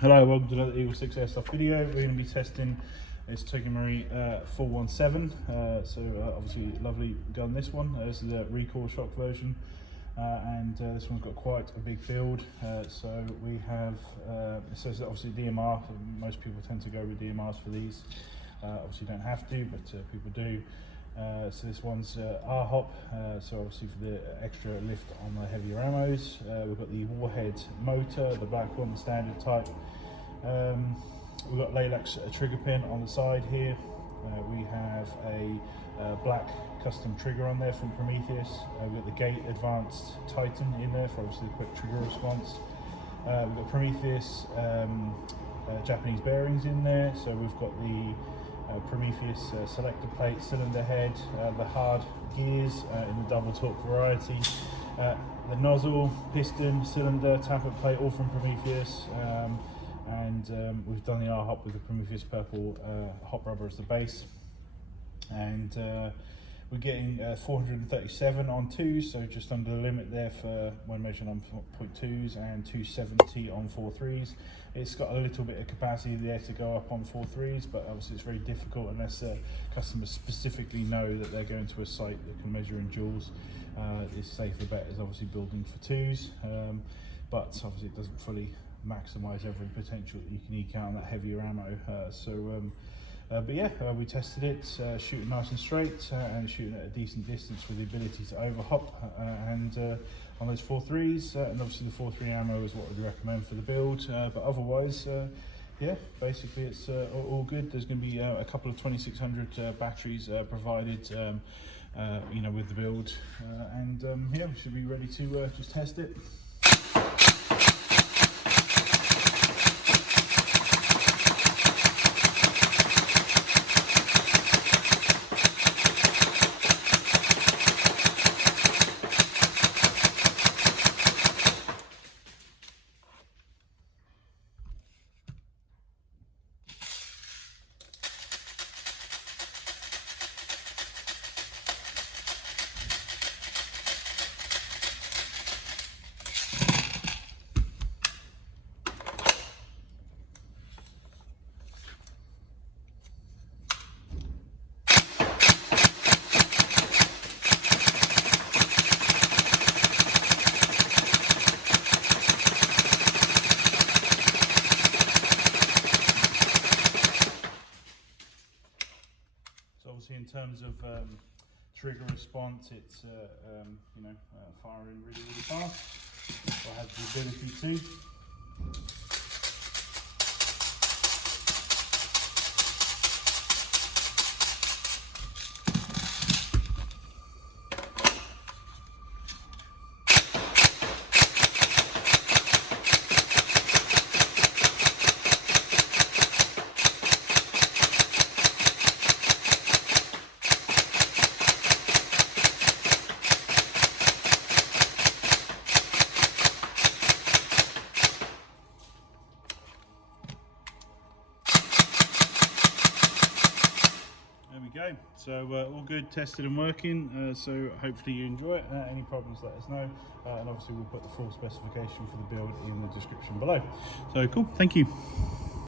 Hello, welcome to another EagleSix Airsoft video. We're going to be testing this Toyko Marui 417. Obviously lovely gun, this one. This is a recoil shock version, and this one's got quite a big build. So we have, it says obviously DMR, so most people tend to go with DMRs for these. Obviously you don't have to, but people do. So this one's R-hop, so obviously for the extra lift on the heavier ammos. We've got the Warhead motor, the black one, the standard type. We've got Laylax Trigger Pin on the side here. We have a black custom trigger on there from Prometheus. We've got the Gate Advanced Titan in there for obviously the quick trigger response. We've got Prometheus Japanese bearings in there, so we've got the Prometheus Selector plate, cylinder head, the hard gears in the double torque variety, the nozzle, piston, cylinder, tappet plate, all from Prometheus, and we've done the R-hop with the Prometheus purple hop rubber as the base, and we're getting 437 on 2s, so just under the limit there for when measured on 0.2s, and 270 on 4.3s. It's got a little bit of capacity there to go up on 4.3s, but obviously it's very difficult unless customers specifically know that they're going to a site that can measure in joules. It's safer bet is obviously building for 2s, but obviously it doesn't fully maximise every potential that you can eke out on that heavier ammo. But yeah, we tested it, shooting nice and straight, and shooting at a decent distance with the ability to overhop, and on those 4.3s, and obviously the 4.3 ammo is what we'd recommend for the build, but otherwise, yeah, basically it's all good. There's going to be a couple of 2600 batteries provided, you know, with the build, and yeah, we should be ready to just test it. In terms of trigger response, it's you know, firing really fast. I have the ability to. Go. So all good, tested and working, so hopefully you enjoy it. Any problems, let us know, and obviously we'll put the full specification for the build in the description below. So cool, thank you.